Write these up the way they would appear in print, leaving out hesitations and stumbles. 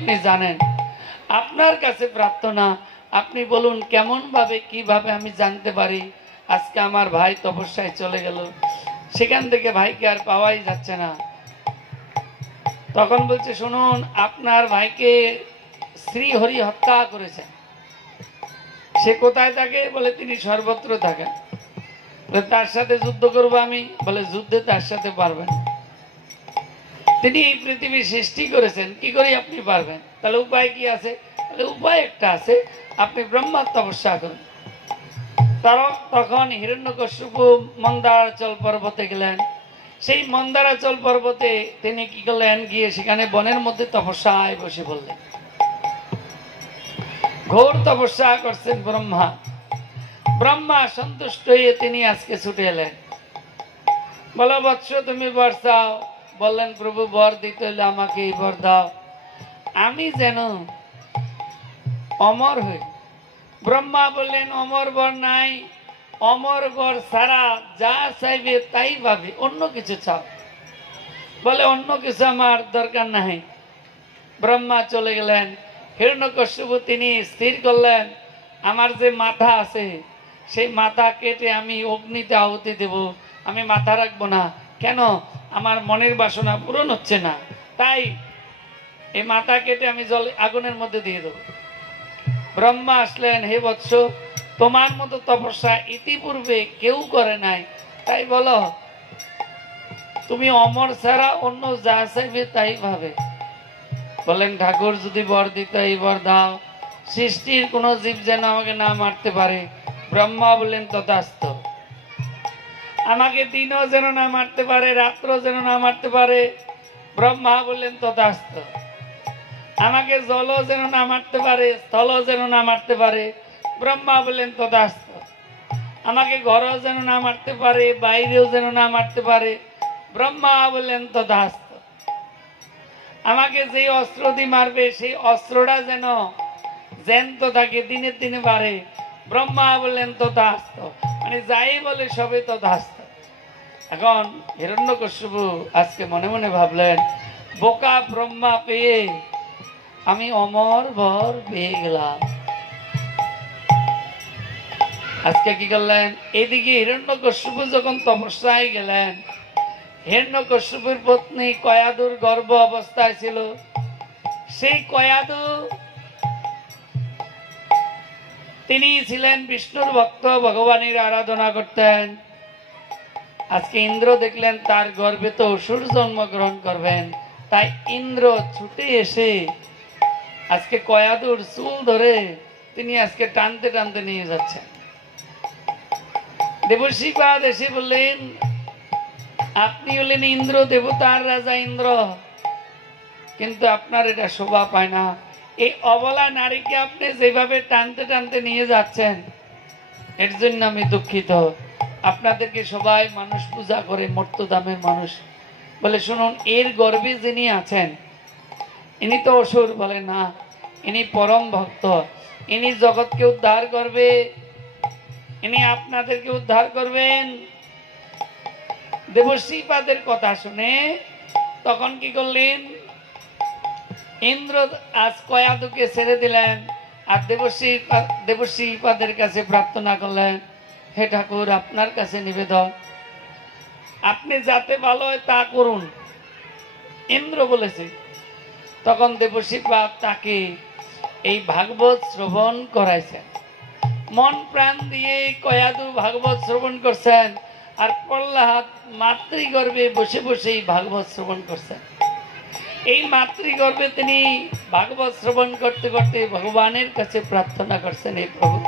আপনি জানেন। আপনার কাছে প্রার্থনা, আপনি বলুন কেমন ভাবে কিভাবে আমি জানতে পারি আজকে আমার ভাই তপস্যায় চলে গেল, সেখান থেকে ভাইকে আর পাওয়াই যাচ্ছে না। তখন বলছে শুনুন, আপনার ভাইকে শ্রীহরি হত্যা করেছেন। সে কোথায় থাকে? বলে তিনি সর্বত্র থাকেন। তার সাথে যুদ্ধ করবো আমি? বলে যুদ্ধে তার সাথে পারবেন। তিনি এই পৃথিবী সৃষ্টি করেছেন, কি করে আপনি পারবেন? তাহলে উপায় কি আছে? তাহলে উপায় একটা আছে, আপনি ব্রহ্মার তপস্যা করুন। তখন হিরণ্যকশিপু মন্দারাচল পর্বতে গেলেন। সেই মন্দারাচল পর্বতে তিনি কি করলেন? গিয়ে সেখানে বনের মধ্যে তপস্যায় বসে পড়লেন। ঘোর তপস্যা করছেন ব্রহ্মা। ব্রহ্মা সন্তুষ্ট হয়ে তিনি আজকে ছুটে এলেন। বলো বৎস তুমি বর চাও? বললেন প্রভু বর দিতে হলে আমাকে এই বর দাও, আমি যেন অমর হই। ব্রহ্মা বললেন অমর বর নাই, অমর বর ছাড়া যা চাইবে তাই পাবে, অন্য কিছু চাও। বলে অন্য কিছু আমার দরকার নাই। ব্রহ্মা চলে গেলেন। হিরণ্যকশিপু তিনি স্থির করলেন আমার যে মাথা আছে সেই মাথা কেটে আমি অগ্নিতে আহুতি দেব, আমি মাথা রাখবো না। কেন? আমার মনের বাসনা পূরণ হচ্ছে না, তাই এই মাথা কেটে আমি জল আগুনের মধ্যে দিয়ে দেব। ব্রহ্মা আসলেন, হে বৎস, তোমার মতো তপস্যা ইতিপূর্বে কেউ করে নাই, তাই বলো তুমি অমর ছাড়া অন্য যা চাইবে তাই ভাবে। বলেন ঠাকুর যদি বর দিতে এই বর দাও, সৃষ্টির কোন জীব যেন আমাকে না মারতে পারে। ব্রহ্মা বললেন তথাস্তু। আমাকে দিনও যেন না মারতে পারে, রাত্র যেন না মারতে পারে। ব্রহ্মা বললেন তথাস্তু। আমাকে জলও যেন না মারতে পারে, স্থলও যেন না মারতে পারে। ব্রহ্মা বললেন তথাস্তু। আমাকে ঘরও যেন না মারতে পারে, বাইরেও যেন না মারতে পারে। ব্রহ্মা বললেন তথাস্তু। আমাকে যে অস্ত্র দিয়ে মারবে সেই অস্ত্রটা যেন জ্যান্ত থাকে, দিনে দিনে বাড়ে। ব্রহ্মা বললেন তথাস্তু। মানে যাই বলে সবে তথাস্তু। এখন হিরণ্যকশিপু আজকে মনে মনে ভাবলেন বোকা ব্রহ্মা পেয়ে আমি অমর বর পেয়ে গেলাম। আজকে কি করলেন? এদিকে হিরণ্যকশিপু যখন তপস্যায় গেলেন, হিরণ্যকশিপুর পত্নী কয়াদুর গর্ভ অবস্থায় ছিল। সেই কয়াদু তিনি ছিলেন বিষ্ণুর ভক্ত, ভগবানের আরাধনা করতেন। আজকে ইন্দ্র দেখলেন তার গর্ভে তো অসুর জন্মগ্রহণ করবেন, তাই ইন্দ্র ছুটে এসে আজকে কয়াদুর চুল ধরে তিনি আজকে টানতে টানতে নিয়ে যাচ্ছেন। দেবশ্রীপাদ এসে বললেন আপনি হলেন ইন্দ্র, দেবতার রাজা ইন্দ্র, কিন্তু আপনার এটা শোভা পায় না। এই অবলা নারীকে আপনি যেভাবে টানতে টানতে নিয়ে যাচ্ছেন, এর জন্য আমি দুঃখিত। আপনাদেরকে সবাই মানুষ পূজা করে, মর্তদামের মানুষ বলে। শুনুন, এর গর্ভে যিনি আছেন ইনি তো অসুর। বলে না, ইনি পরম ভক্ত, ইনি জগৎকে উদ্ধার করবে, ইনি আপনাদেরকে উদ্ধার করবেন। দেবশ্রীপাদের কথা শুনে তখন কি করলেন? ইন্দ্র আজ কয়াদুকে ছেড়ে দিলেন আর দেবশ্রীপাদের কাছে প্রার্থনা করলেন, হে ঠাকুর আপনার কাছে নিবেদন, আপনি যাতে ভালো হয় তা করুন। ইন্দ্র বলেছে। তখন দেবশ্রীপাদ তাকে এই ভাগবত শ্রবণ করাইছেন। মন প্রাণ দিয়ে কয়াদু ভাগবত শ্রবণ করছেন, আর প্রহ্লাদ মাতৃগর্ভে বসে বসে এই ভাগবত শ্রবণ করছেন। এই মাতৃগর্ভে তিনি ভাগবত শ্রবণ করতে করতে ভগবানের কাছে প্রার্থনা করছেন, হে প্রভু,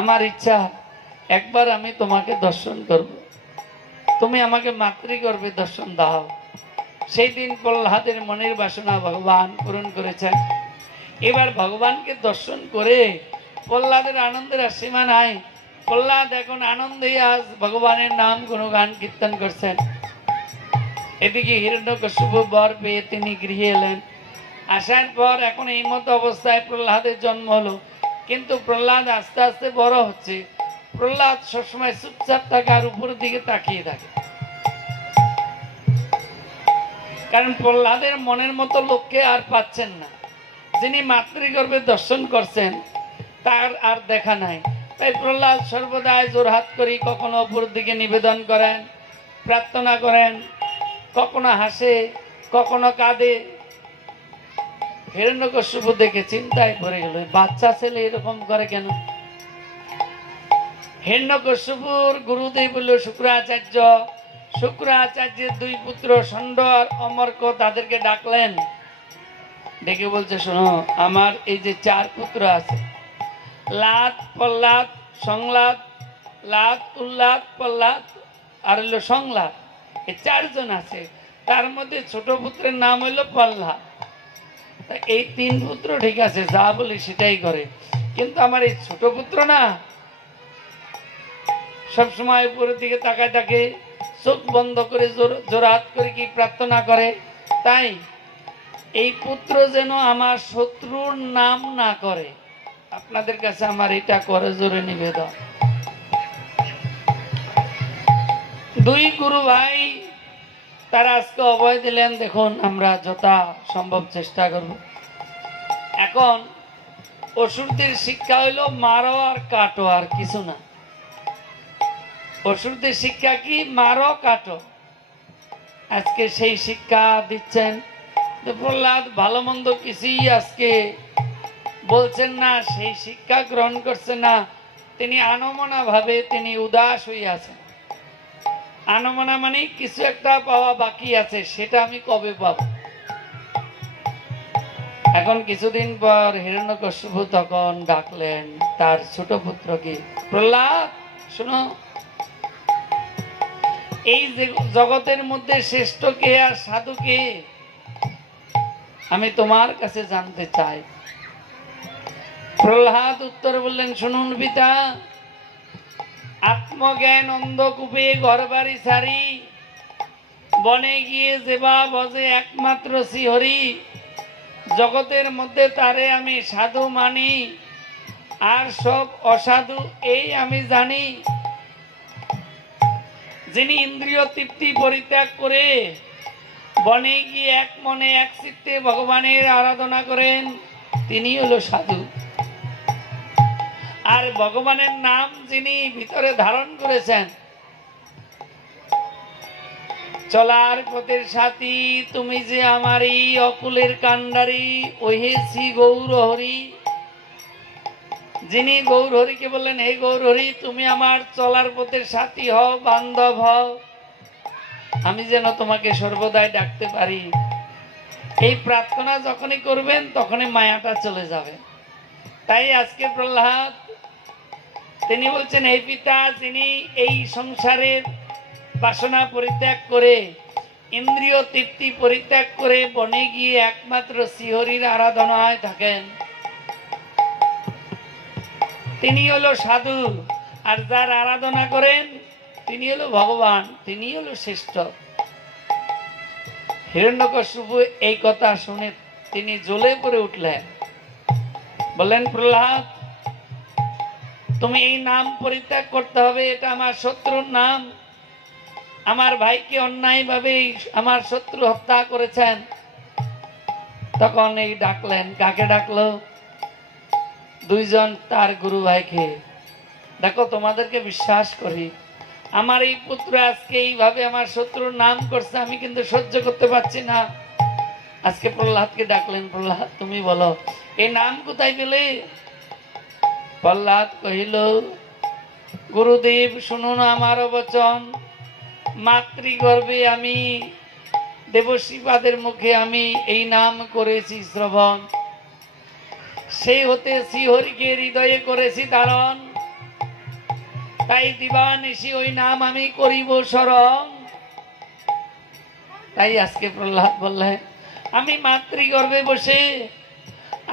আমার ইচ্ছা একবার আমি তোমাকে দর্শন করব, তুমি আমাকে মাতৃগর্ভে দর্শন দাও। সেই দিন প্রহ্লাদের মনের বাসনা ভগবান পূরণ করেছেন। এবার ভগবানকে দর্শন করে প্রহ্লাদের আনন্দের আর সীমা নাই। প্রহ্লাদ এখন আনন্দে আজ ভগবানের নাম গুণগান কীর্তন করছেন। এদিকে হিরণ্যকশিপু বর পেয়ে তিনি গৃহে এলেন। আসার পর এখন এই মতো অবস্থায় প্রহ্লাদের জন্ম হলো। কিন্তু প্রহ্লাদ আস্তে আস্তে বড় হচ্ছে। প্রহ্লাদ সবসময় চুপচাপ থাকে আর উপরের দিকে তাকিয়ে থাকে। কারণ প্রহ্লাদের মনের মতো লোককে আর পাচ্ছেন না। যিনি মাতৃগর্ভে দর্শন করছেন তার আর দেখা নাই। তাই প্রহ্লাদ সর্বদাই জোরহাত করি কখনো উপর দিকে নিবেদন করেন, প্রার্থনা করেন, কখনো হাসে, কখনো কাঁদে। হিরণ্যকশিপু দেখে চিন্তায় পড়ে গেল, বাচ্চা ছেলে এরকম করে কেন? হিরণ্যকশিপুর গুরুদেব হল শুক্রাচার্য। শুক্রাচার্যের দুই পুত্র ষণ্ড আর অমর্ক, তাদেরকে ডাকলেন। ডেকে বলছে, শোনো, আমার এই যে 4 পুত্র আছে, লাত, প্রহ্লাদ, সংলাদ, লাত, উল্লাদ, প্রহ্লাদ আর হইল সংলাদ, এই 4 জন আছে। তার মধ্যে ছোট পুত্রের নাম হইল প্রহ্লাদ। এই 3 পুত্র ঠিক আছে, যা বলি সেটাই করে, কিন্তু আমার এই ছোট পুত্র না, সবসময় উপরের দিকে তাকায় থাকে, চোখ বন্ধ করে জোরহাত করে কি প্রার্থনা করে। তাই এই পুত্র যেন আমার শত্রুর নাম না করে, আপনাদের কাছে আমার এটা করে জোরে নিবেদন। 2 গুরু ভাই তারা আজকে অভয় দিলেন, দেখুন আমরা যথা সম্ভব চেষ্টা করব। এখন অসুরদের শিক্ষা হইল মারো আর কাটো, আর কিছু না। অসুরদের শিক্ষা কি? মারো কাটো। আজকে সেই শিক্ষা দিচ্ছেন। প্রহ্লাদ ভালো মন্দ কিছুই আজকে বলছেন না, সেই শিক্ষা গ্রহণ করছেন না। তিনি আনমনা ভাবে তিনি উদাস হয়ে আছেন। আনমনা মানে কিছু একটা পাওয়া বাকি আছে, সেটা আমি কবে পাব। এখন কিছুদিন পর হিরণ্যকশিপু তখন ডাকলেন তার ছোট পুত্রকে, প্রহ্লাদ শোনো, এই জগতের মধ্যে শ্রেষ্ঠ কে আর সাধু কে, আমি তোমার কাছে জানতে চাই। প্রহ্লাদ উত্তর বললেন, শুনুন পিতা, আত্মজ্ঞান অন্ধকূপে ঘরবাড়ি ছাড়ি বনে গিয়ে যেবা বজে একমাত্র শ্রীহরি, জগতের মধ্যে তারে আমি সাধু মানি, আর সব অসাধু এই আমি জানি। যিনি ইন্দ্রিয় তৃপ্তি পরিত্যাগ করে বনে গিয়ে এক মনে এক চিত্তে ভগবানের আরাধনা করেন, তিনি হলো সাধু। আর ভগবানের নাম যিনি ভিতরে ধারণ করেছেন, চলার পথের সাথী তুমি যে আমারই অকুলের কান্ডারি, ওহে শ্রী গৌর হরি। যিনি গৌর হরিকে বললেন, হে গৌর হরি, তুমি আমার চলার পথের সাথী হও, বান্ধব হও, আমি যেন তোমাকে সর্বদাই ডাকতে পারি। এই প্রার্থনা যখনই করবেন তখনই মায়াটা চলে যাবে। তাই আজকে প্রহ্লাদ তিনি বলছেন, হে পিতা, যিনি এই সংসারের বাসনা পরিত্যাগ করে ইন্দ্রিয় তৃপ্তি পরিত্যাগ করে বনে গিয়ে একমাত্র শ্রীহরির আরাধনায় থাকেন, তিনি হলো সাধু। আর যার আরাধনা করেন তিনি হলো ভগবান, তিনি হলো শ্রেষ্ঠ। হিরণ্যকশিপু এই কথা শুনে তিনি জ্বলে পড়ে উঠলেন, বললেন, প্রহ্লাদ, তুমি এই নাম পরিত্যাগ করতে হবে, এটা আমার শত্রুর নাম। আমার ভাইকে অন্যায়ভাবে আমার শত্রু হত্যা করেছেন। তখন এই ডাকলেন, কাকে ডাকলো? 2 জন তার গুরু ভাইকে। দেখো, তোমাদেরকে বিশ্বাস করি, আমার এই পুত্র আজকে এইভাবে আমার শত্রুর নাম করছে, আমি কিন্তু সহ্য করতে পারছি না। আজকে প্রহ্লাদকে ডাকলেন, প্রহ্লাদ তুমি বলো এই নাম কোথায় পেলে? প্রহ্লাদ কহিল, গুরুদেব শুনুন আমার বচন, মাতৃগর্ভে আমি দেবশ্রীপাদের মুখে আমি এই নাম করেছি শ্রবণ, সেই হতে শ্রীহরিকে হৃদয়ে করেছি ধারণ, তাই দিবানিশি ওই নাম আমি করিব স্মরণ। তাই আজকে প্রহ্লাদ বললেন, আমি মাতৃগর্ভে বসে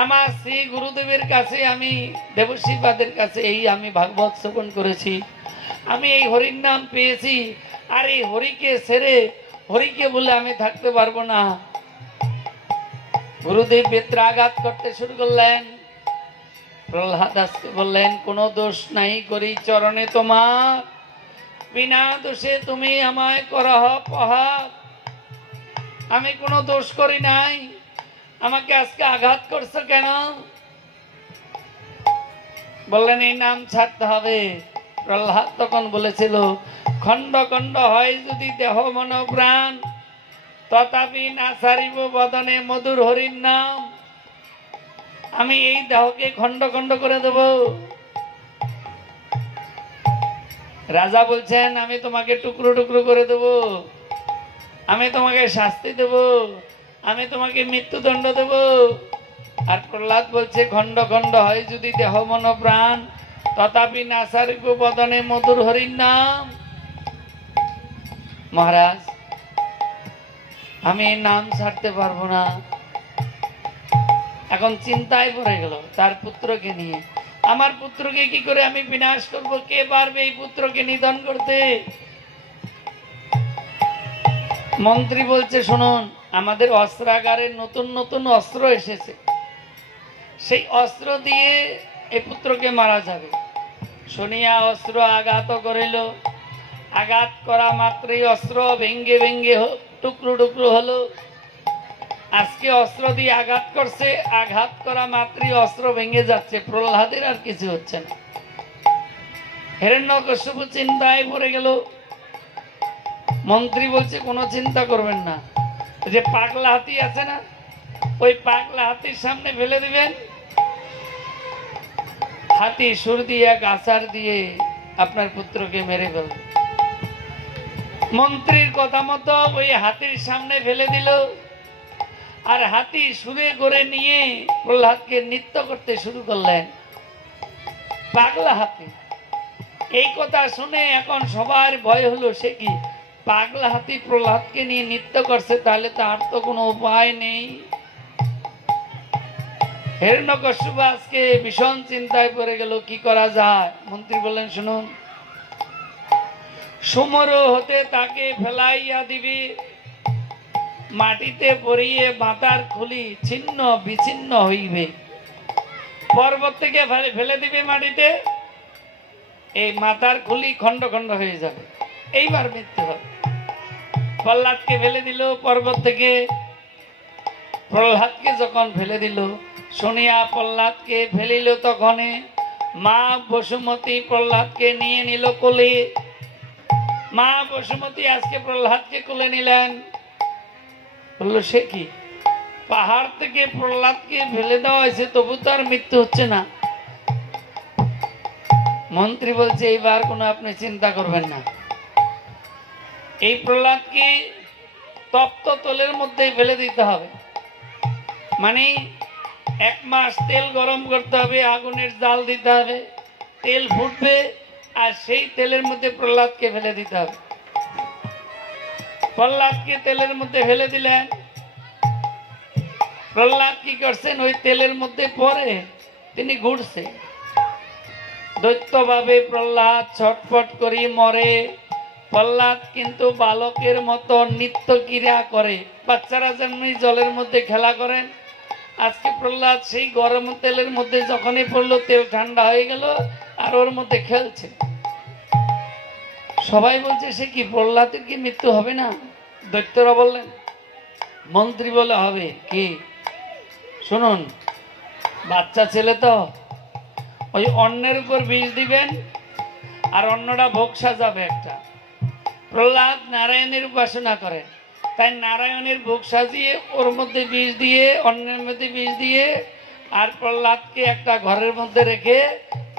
আমার শ্রী গুরুদেবের কাছে, আমি দেবশ্রীপাদের কাছে এই আমি ভাগবত শ্রবণ করেছি, আমি এই হরির নাম পেয়েছি। আর এই হরিকে ছেড়ে হরিকে বলে আমি থাকতে পারবো না। গুরুদেব বেত্রাঘাত করতে শুরু করলেন। প্রহ্লাদ আজকে বললেন, কোনো দোষ নাই করি চরণে তোমার, বিনা দোষে তুমি আমায় করহ প্রহার। আমি কোনো দোষ করি নাই, আমাকে আজকে আঘাত করছো কেন? বললেন এই নাম ছাড়তে হবে। প্রহ্লাদ তখন বলেছিল, খণ্ড খণ্ড হয় যদি দেহ মন প্রাণ, তথাপি না ছাড়িব বদনে মধুর হরির নাম। আমি এই দেহকে খণ্ড খণ্ড করে দেব। রাজা বলছেন, আমি তোমাকে টুকরো টুকরো করে দেব, আমি তোমাকে শাস্তি দেব, আমি তোমাকে মৃত্যুদণ্ড দেব। আর প্রহ্লাদ বলছে, খণ্ড খণ্ড হয় যদি দেহ মন প্রাণ, তথাপি না ছাড়িব বদনে মধুর হরির নাম। মহারাজ, আমি এই নাম ছাড়তে পারবো না। এখন চিন্তায় পড়ে গেল তার পুত্রকে নিয়ে। আমার পুত্রকে কি করে আমি বিনাশ করব? কে পারবে এই পুত্রকে নিধন করতে? মন্ত্রী বলছে, শুনুন, আমাদের অস্ত্রাগারে নতুন নতুন অস্ত্র এসেছে, সেই অস্ত্র দিয়ে এই পুত্রকে মারা যাবে। শুনিয়া অস্ত্র আঘাত করিল, আঘাত করা মাত্রই অস্ত্র ভেঙ্গে ভেঙ্গে টুকরো টুকরো হলো। আজকে অস্ত্র দিয়ে আঘাত করছে, আঘাত করা মাত্রই অস্ত্র ভেঙে যাচ্ছে, প্রহ্লাদের আর কিছু হচ্ছে না। হিরণ্যকশিপু চিন্তায় পড়ে গেল। মন্ত্রী বলছে, কোনো চিন্তা করবেন না, যে পাগলা হাতি আছে না, ওই পাগলা হাতির সামনে ফেলে দিবেন, হাতি সুর দিয়ে এক আচার দিয়ে আপনার পুত্রকে মেরে ফেলবে। মন্ত্রীর কথা মতো ওই হাতির সামনে ফেলে দিল, আর হাতি সুরে করে নিয়ে প্রহ্লাদকে নৃত্য করতে শুরু করলেন। পাগলা হাতি। এই কথা শুনে এখন সবার ভয় হলো, সে কি পাগলা হাতি প্রহ্লাদকে নিয়ে নৃত্য করছে, তাহলে তার তো কোনো উপায় নেই। হিরণ্যকশিপু আজকে ভীষণ চিন্তায় পড়ে গেল, কি করা যায়। মন্ত্রী বললেন, শুনুন, সুমরো হতে তাকে ফেলাইয়া দিবি, মাটিতে পড়িয়ে মাথার খুলি ছিন্ন বিচ্ছিন্ন হইবে। পর্বত থেকে ফেলে দিবে মাটিতে, এই মাথার খুলি খণ্ড খণ্ড হয়ে যাবে, এইবার মৃত্যু হবে। প্রহ্লাদকে ফেলে দিল পর্বত থেকে। প্রহ্লাদকে যখন ফেলে দিল, শুনিয়া প্রহ্লাদকে ফেলিল, তখনে মা বসুমতী প্রহ্লাদকে নিয়ে নিল কোলে। মা বসুমতী আজকে প্রহ্লাদকে কোলে নিলেন। বললো, সে কি, পাহাড় থেকে প্রহ্লাদকে ফেলে দেওয়া হয়েছে, তবু তো আর মৃত্যু হচ্ছে না। মন্ত্রী বলছে, এইবার কোনো আপনি চিন্তা করবেন না, এই প্রহ্লাদকে তপ্ত তলের মধ্যে ফেলে দিতে হবে। মানে 1 মাস তেল গরম করতে হবে, আগুনের জাল দিতে হবে, তেল ফুটবে, আর সেই তেলের মধ্যে প্রহ্লাদকে ফেলে দিতে হবে। প্রহ্লাদকে তেলের মধ্যে ফেলে দিলেন। প্রহ্লাদ কি করছেন, ওই তেলের মধ্যে পরে তিনি ঘুরছে। দৈত্যভাবে প্রহ্লাদ ছটফট করি মরে। প্রহ্লাদ কিন্তু বালকের মতো নিত্য ক্রিয়া করে। বাচ্চারা যেমনি জলের মধ্যে খেলা করেন, আজকে প্রহ্লাদ সেই গরম তেলের মধ্যে যখনই পড়লো, তেল ঠান্ডা হয়ে গেল, আর ওর মধ্যে খেলছে। সবাই বলছে, সে কি, প্রহ্লাদের কি মৃত্যু হবে না? দৈত্যরা বললেন। মন্ত্রী বলে, হবে। কি? শুনুন, বাচ্চা ছেলে তো, ওই অন্নের উপর বিষ দিবেন, আর অন্নটা ভোগ সাজাবে একটা। প্রহ্লাদ নারায়ণের উপাসনা করে, তাই নারায়ণের ভোগ সাজিয়ে ওর মধ্যে বিষ দিয়ে, অন্নের মধ্যে বিষ দিয়ে, আর প্রহ্লাদকে একটা ঘরের মধ্যে রেখে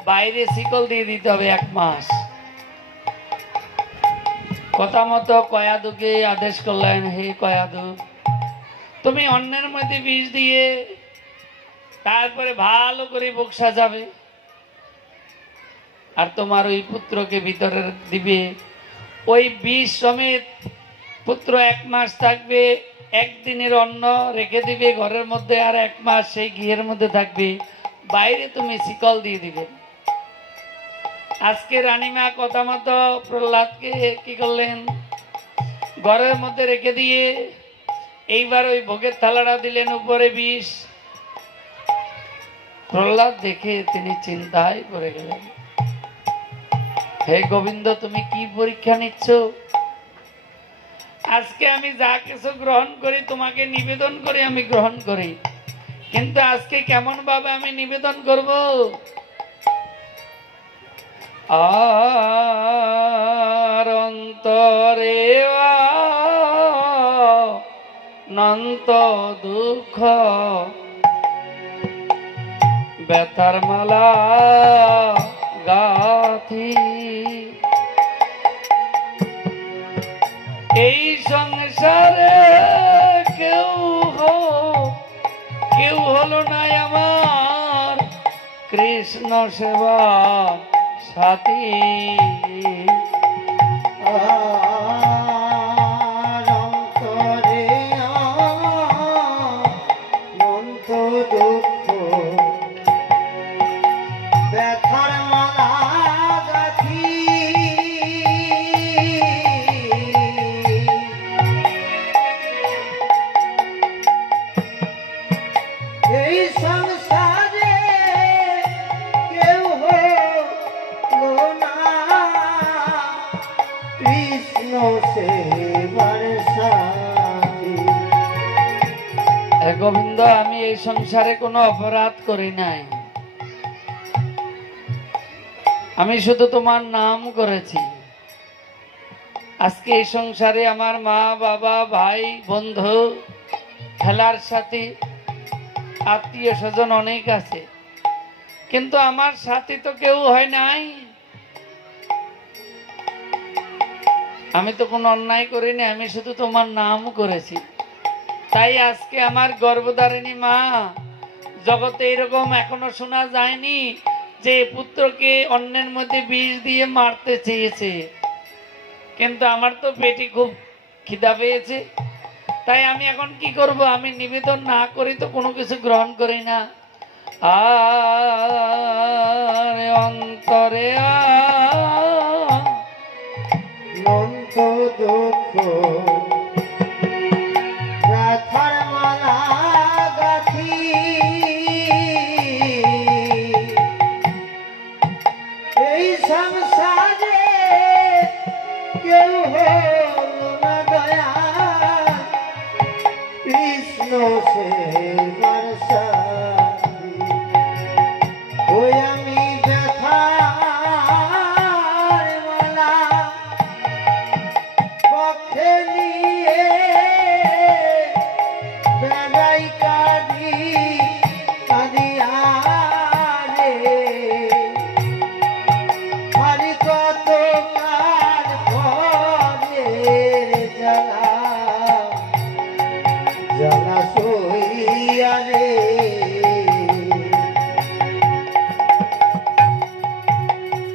বাইরে শিকল দিয়ে দিতে হবে 1 মাস। কথা মতো কয়াদুকে আদেশ করলেন, হে কয়াদু, তুমি অন্নের মধ্যে বিষ দিয়ে তারপরে ভালো করে ভোগ সাজাবে, আর তোমার ওই পুত্রকে ভিতরে দিবে। ওই বিষ সমেত পুত্র 1 মাস থাকবে, 1 দিনের অন্ন রেখে দিবে ঘরের মধ্যে, আর 1 মাস সেই গৃহের মধ্যে থাকবে, বাইরে তুমি শিকল দিয়ে দিবে। আজকে রানীমা কথা মতো প্রহ্লাদকে কি করলেন, ঘরের মধ্যে রেখে দিয়ে এইবার ওই ভোগের থালাটা দিলেন, উপরে বিষ। প্রহ্লাদ দেখে তিনি চিন্তায় পড়ে গেলেন, হে গোবিন্দ, তুমি কি পরীক্ষা নিচ্ছ? আজকে আমি যা কিছু গ্রহণ করি তোমাকে নিবেদন করি, আমি গ্রহণ করি, কিন্তু আজকে কেমন ভাবে আমি নিবেদন করব? আর অন্তরে অনন্ত দুঃখ ব্যথার মালা গাথি, এই সংসারে কেউ হলো না আমার কৃষ্ণ সেবা সাথী। অন্তরে অনন্ত দুঃখ ব্যথার মালা গাথি, এই সংসারে কেউ হলো না কৃষ্ণ সেবার সাথী। হে গোবিন্দ, আমি এই সংসারে কোনো অপরাধ করি নাই, আমি শুধু তোমার নাম করেছি। আজকে এই সংসারে আমার মা বাবা ভাই বন্ধু খেলার সাথী আত্মীয় স্বজন অনেক আছে, কিন্তু আমার সাথী তো কেউ হয় নাই। আমি তো কোনো অন্যায় করিনি, আমি শুধু তোমার নাম করেছি। তাই আজকে আমার গর্ভধারিণী মা, জগতে এরকম এখনো শোনা যায়নি যে পুত্রকে অন্যের মধ্যে বিষ দিয়ে মারতে চেয়েছে, কিন্তু আমার তো পেটে খুব খিদা পেয়েছে। তাই আমি এখন কি করব? আমি নিবেদন না করি তো কোনো কিছু গ্রহণ করি না। আর অন্তরে অনন্ত দুঃখ ব্যথার মালা গাথি, এই সংসারে কেউ হলো না দয়া কৃষ্ণ সেবার সাথী। ওই আমি ব্যথার মালা পক্ষে নিয়ে বেড়াই কাঁদি কাঁদিয়া রে, হারি কত কার পরে জ্বালা জ্বালা সইয়া রে।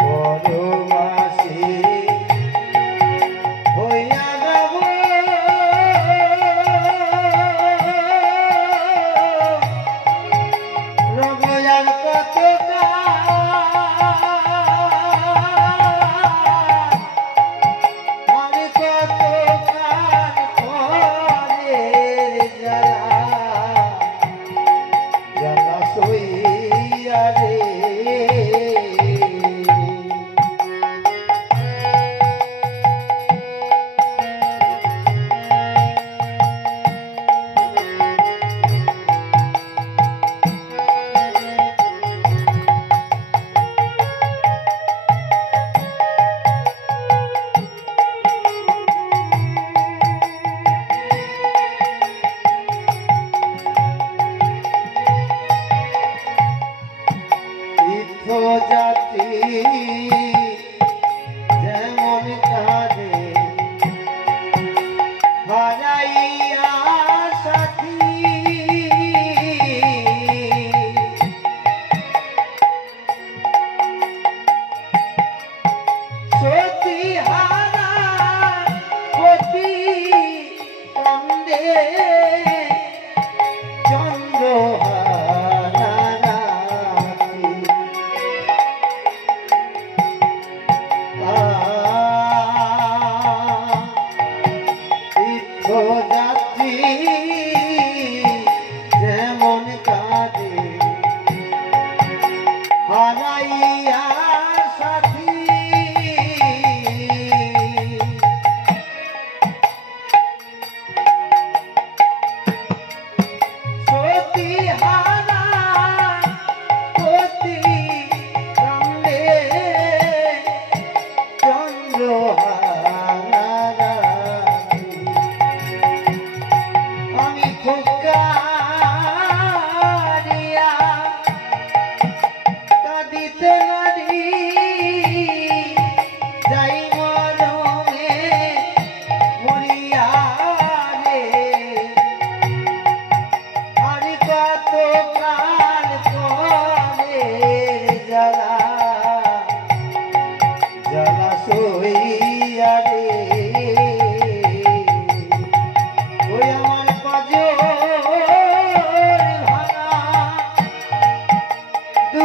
পরবাসী হইয়া যাব রবয়ার কত আমি কত কাল পরে জ্বালা জ্বালা সইয়া রে।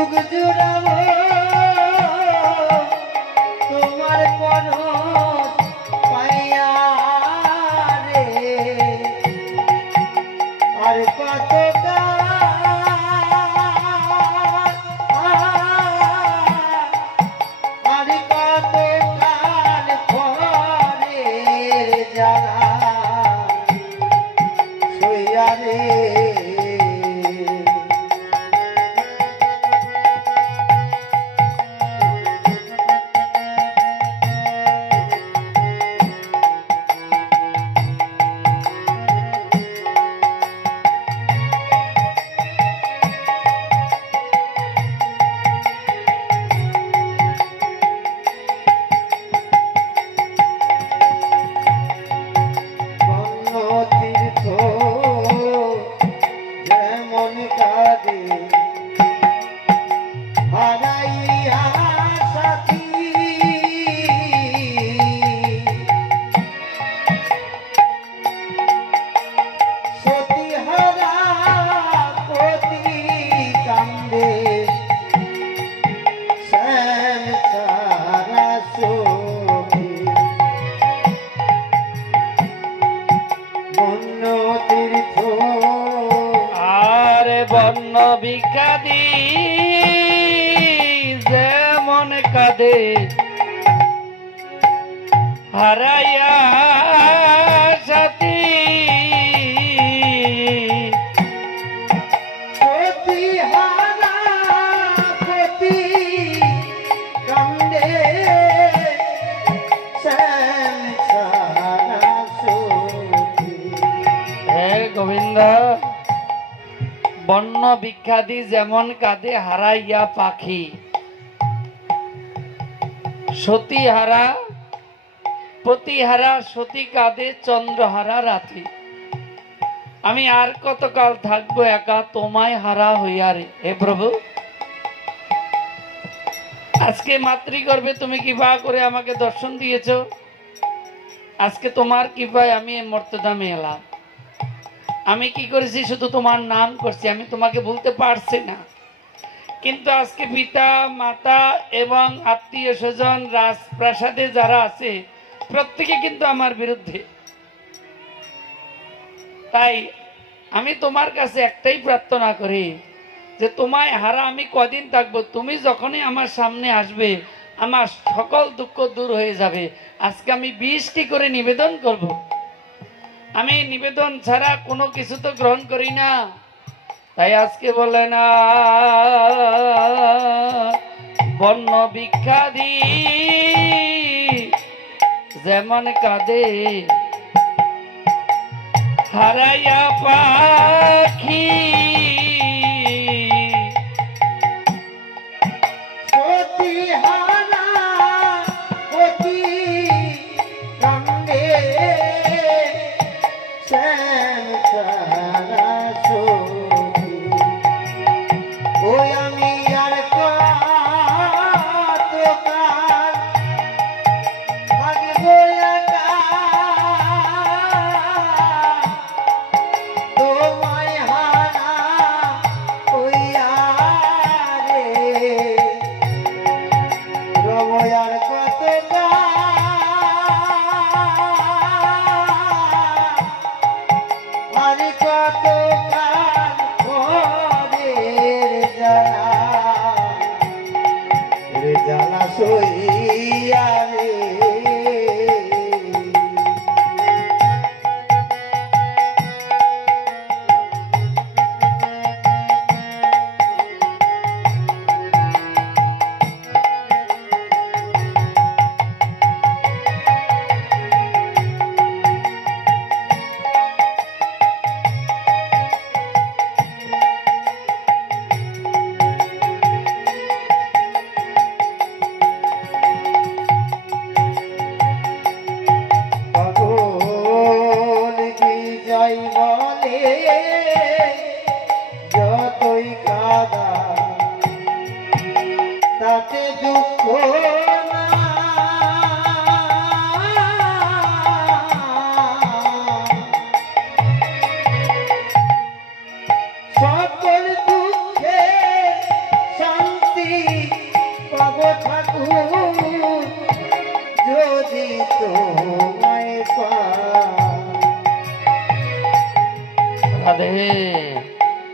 যুগ জুড়াবো তোমার পরশ পাইয়া রে আর কত আর কত কাল পরে যারা সইয়া রে তীর্থ যেমন কাঁদে হারাইয়া সাথী সতী হারা পতি কান্দে শ্যাম সারা সখী বন্য তীর্থ আরে বন্য বিখ্যাতি যেমন কাঁদে হারাইয়া সাথী সতী হারা পতি কান্দে শ্যাম সারা সখী হে গোবিন্দ, বন্য বিখ্যাতি যেমন কাঁদে হারাইয়া পাখি, সতীহারা পতিহারা সতী কাঁদে চন্দ্রহারা রাতি। আমি আর কতকাল থাকবো একা তোমায় হারা হইয়া রে। হে প্রভু, আজকে মাতৃগর্ভে তুমি কৃপা করে আমাকে দর্শন দিয়েছো। আজকে তোমার কৃপায় আমি এই মর্তধামে এলাম। আমি কি করেছি? শুধু তোমার নাম করছি, আমি তোমাকে বলতে পারছি না। কিন্তু আজকে পিতা মাতা এবং আত্মীয় স্বজন রাজপ্রাসাদে যারা আছে প্রত্যেকে কিন্তু আমার বিরুদ্ধে। তাই আমি তোমার কাছে একটাই প্রার্থনা করি যে তোমায় হারা আমি কদিন থাকবো, তুমি যখনই আমার সামনে আসবে আমার সকল দুঃখ দূর হয়ে যাবে। আজকে আমি 20টি করে নিবেদন করব। আমি নিবেদন ছাড়া কোনো কিছু তো গ্রহণ করি না। তাই আজকে বলে না বন্য বিখ্যাতি যেমন কাঁদে হারাইয়া পাখি, সতী হারা পতি কান্দে শ্যাম সারা সখী ওই আমি আর কত কাল থাকবো একা তোমায় হারা হইয়া রে রব আর কত আর কত কাল পরের জ্বালা সইয়া রে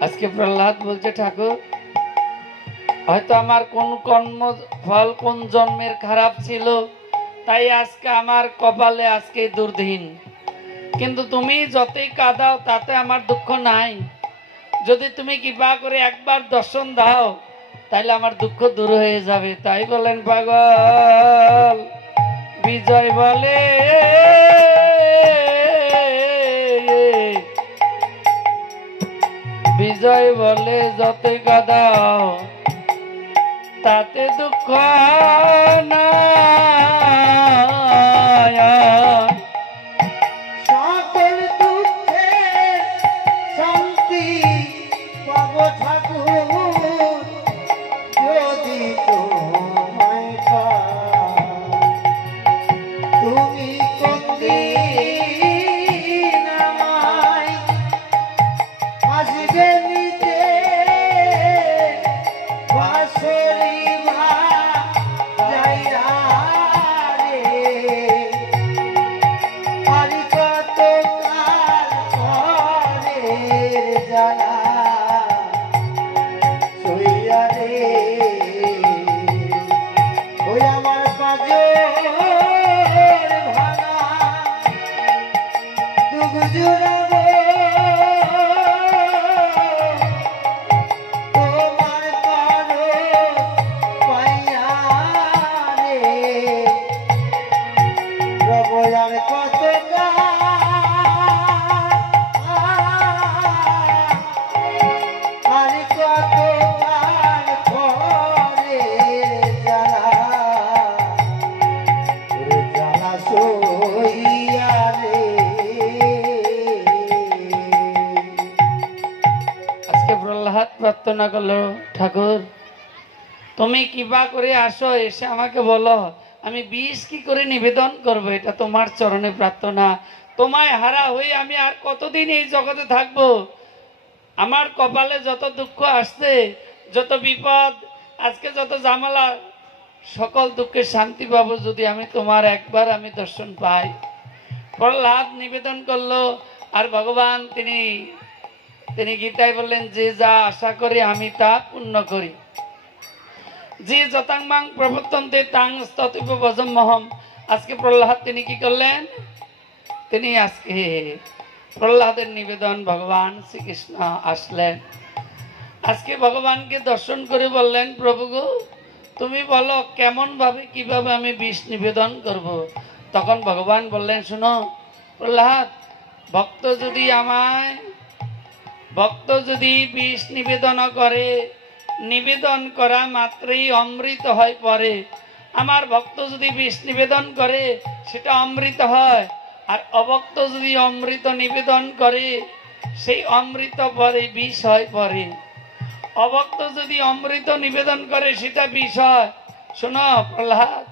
আজকে প্রহ্লাদ বলছে ঠাকুর হয়তো আমার কোন কর্ম ফল কোন জন্মের খারাপ ছিল, তাই আজকে আমার কপালে আজকে দুর্দিন। কিন্তু তুমি যতই কাঁদাও তাতে আমার দুঃখ নাই। যদি তুমি কৃপা করে একবার দর্শন দাও তাহলে আমার দুঃখ দূর হয়ে যাবে। তাই বলেন পাগল বিজয় বলে বিজয় বলে যতই কাঁদাও তাতে দুঃখ না। সকল দুঃখে শান্তি পাব ঠাকুর যদি তোমায় পাই। তুমি কোনদিন আমায় আসবে নিতে বাঁশরি বাজাইয়া রে। আর কত কাল পরের জ্বালা সইয়া রে। ওই আমার পাঁজর ভাঙা দুগ জুড়াবো তোমার পরশ পাইয়া রে। প্রভু আর কত আর কত কাল পরে জ্বালা ওরে জ্বালা সইয়া রে। আজকে প্রহ্লাদ প্রার্থনা করলো ঠাকুর তুমি কৃপা করে আসো, এসে আমাকে বলো আমি বিষ কি করে নিবেদন করব। এটা তোমার চরণে প্রার্থনা। তোমায় হারা হয়ে আমি আর কতদিন এই জগতে থাকবো। আমার কপালে যত দুঃখ আসছে, যত বিপদ, আজকে যত ঝামেলা, সকল দুঃখে শান্তি পাবো যদি আমি তোমার একবার আমি দর্শন পাই। প্রহ্লাদ নিবেদন করলো আর ভগবান তিনি গীতায় বললেন যে যা আশা করে আমি তা পূর্ণ করি। যে যতাংমাং প্রবর্তন্তে তাং স্ততিব ভজমহম। আজকে প্রহ্লাদ তিনি কি করলেন? তিনি আজকে প্রহ্লাদের নিবেদন ভগবান শ্রীকৃষ্ণ আসলেন। আজকে ভগবানকে দর্শন করে বললেন প্রভু গো তুমি বলো কেমন ভাবে কিভাবে আমি বিষ নিবেদন করব। তখন ভগবান বললেন শোনো প্রহ্লাদ, ভক্ত যদি বিষ নিবেদন করে, নিবেদন করা মাত্রই অমৃত হয় পরে। আমার ভক্ত যদি বিষ নিবেদন করে সেটা অমৃত হয়, আর অভক্ত যদি অমৃত নিবেদন করে সেই অমৃত পরে বিষ হয় পরে। অভক্ত যদি অমৃত নিবেদন করে সেটা বিষ হয়। শোনো প্রহ্লাদ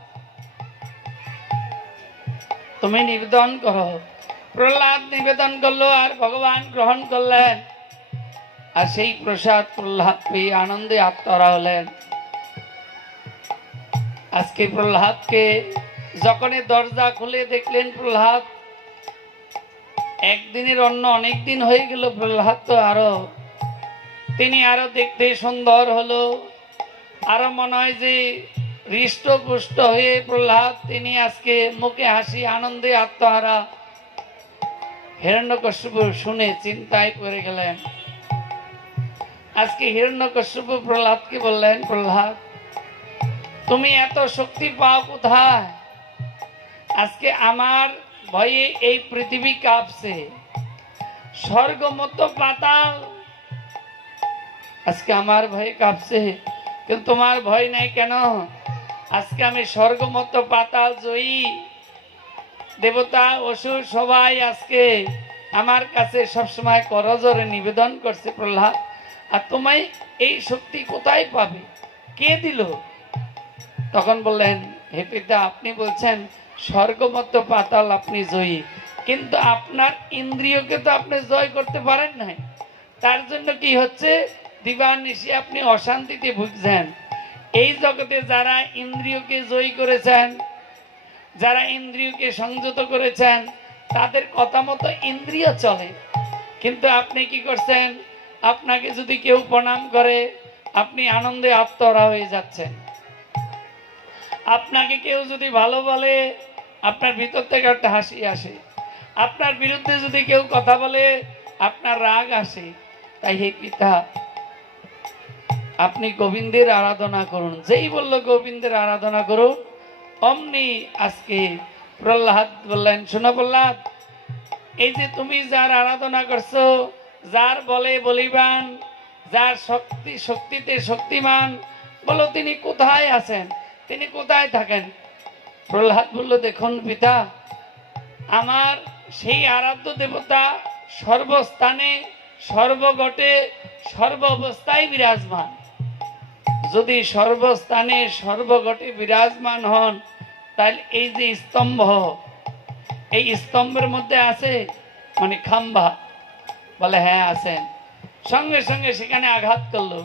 তুমি নিবেদন করো। প্রহ্লাদ নিবেদন করলো আর ভগবান গ্রহণ করলেন। আর সেই প্রসাদ প্রহ্লাদ পেয়ে আনন্দে আত্মহারা হলেন। আজকে প্রহ্লাদকে যখন দরজা খুলে দেখলেন প্রহ্লাদ, একদিনের অন্য অনেক দিন হয়ে গেল। প্রহ্লাদ তো তিনি আরো দেখতে সুন্দর হলো, আরো মনে হয় যে হৃষ্টপুষ্ট হয়ে প্রহ্লাদ তিনি আজকে মুখে হাসি আনন্দে আত্মহারা। হিরণ্যকশ্যপ শুনে চিন্তায় পড়ে গেলেন। আজকে হিরণ্যকশ্যপ প্রহ্লাদকে বললেন প্রহ্লাদ তুমি এত শক্তি পাও কোথায়? আজকে আমার ভয়ে এই পৃথিবী কাঁপছে, স্বর্গ মত পাতাল আজকে আমার ভয়ে কাঁপছে, কিন্তু তোমার ভয় নাই কেন? আজকে আমি স্বর্গ মত পাতাল জয়ী। দেবতা অসুর সবাই আজকে আমার কাছে সবসময় করজোরে নিবেদন করছে প্রহ্লাদ, আর তোমায় এই শক্তি কোথায় পাবে, কে দিল? তখন বললেন হে পিতা আপনি বলছেন স্বর্গমত পাতাল আপনি জয়ী, কিন্তু আপনার ইন্দ্রিয়কে তো আপনি জয় করতে পারেন নাই। তার জন্য কি হচ্ছে দিবানিশি আপনি অশান্তিতে ভুগছেন। এই জগতে যারা ইন্দ্রিয়কে জয়ী করেছেন, যারা ইন্দ্রিয়কে সংযত করেছেন, তাদের কথা মতো ইন্দ্রিয় চলে। কিন্তু আপনি কি করছেন? আপনাকে যদি কেউ প্রণাম করে আপনি আনন্দে আত্মহারা হয়ে যাচ্ছেন। আপনাকে কেউ যদি ভালো বলে আপনার ভিতর থেকে একটা হাসি আসে। আপনার বিরুদ্ধে যদি কেউ কথা বলে আপনার রাগ আসে। তাই হে পিতা, আপনি গোবিন্দের আরাধনা করুন। যেই বলল গোবিন্দের আরাধনা করুন, অমনি আজকে প্রহ্লাদ বললেন, শোনো প্রহ্লাদ, এই যে তুমি যার আরাধনা করছো, যার বলে বলিবান, যার শক্তিতে শক্তিমান, বলো তিনি কোথায় আছেন, তিনি কোথায় থাকেন? প্রহ্লাদ বলল, দেখুন পিতা, আমার সেই আরাধ্য দেবতা সর্বস্থানে সর্বগটে সর্ব অবস্থায় বিরাজমান। যদি সর্বস্থানে সর্বগটে বিরাজমান হন, তাহলে এই যে স্তম্ভ, এই স্তম্ভের মধ্যে আছে মানে খাম্বা, বলে হ্যাঁ আছেন। সঙ্গে সঙ্গে সেখানে আঘাত করলো।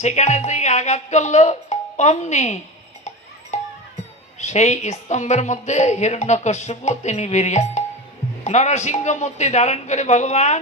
সেখানে যেই আঘাত করলো, অমনি সেই স্তম্ভের মধ্যে হিরণ্যকশ্যপু তিনি বেরিয়ে নরসিংহ মূর্তি ধারণ করে ভগবান